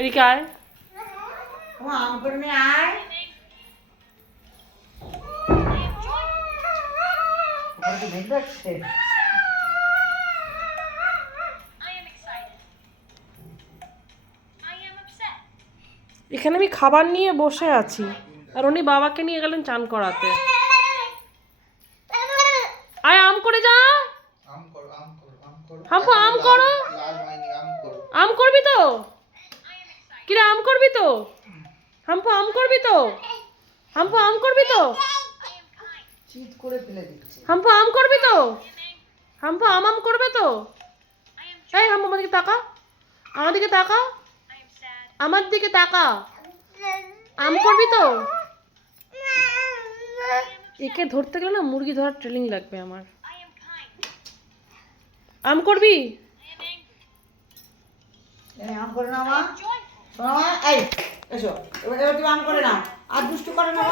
এদিকে আয়। আম করে নিয়ে আয়। এখানে আমি খাবার নিয়ে বসে আছি আর উনি বাবাকে নিয়ে গেলেন চান করাতে। আয় আম করে যা। হাম্পু আম করো। আম করবি তো? কিরে আম করবি তো? হাম্পু আম করবি তো? হাম্পু আম করবি তো? চিৎ করে ফেলে দিচ্ছে। হাম্পু আম করবি তো? হাম্পু আম করবে তো? এই হাম্পু আমার দিকে তাকা, আমার দিকে তাকা, আমার দিকে তাকা। আম করবি তো? একে ধরতে গেলে না মুরগি ধরার ট্রেনিং লাগবে আমার। আম করবি? আম করে নাও মা। এই এসো, এবার তুমি আম করে নাও। আর দুষ্টু করে নাও।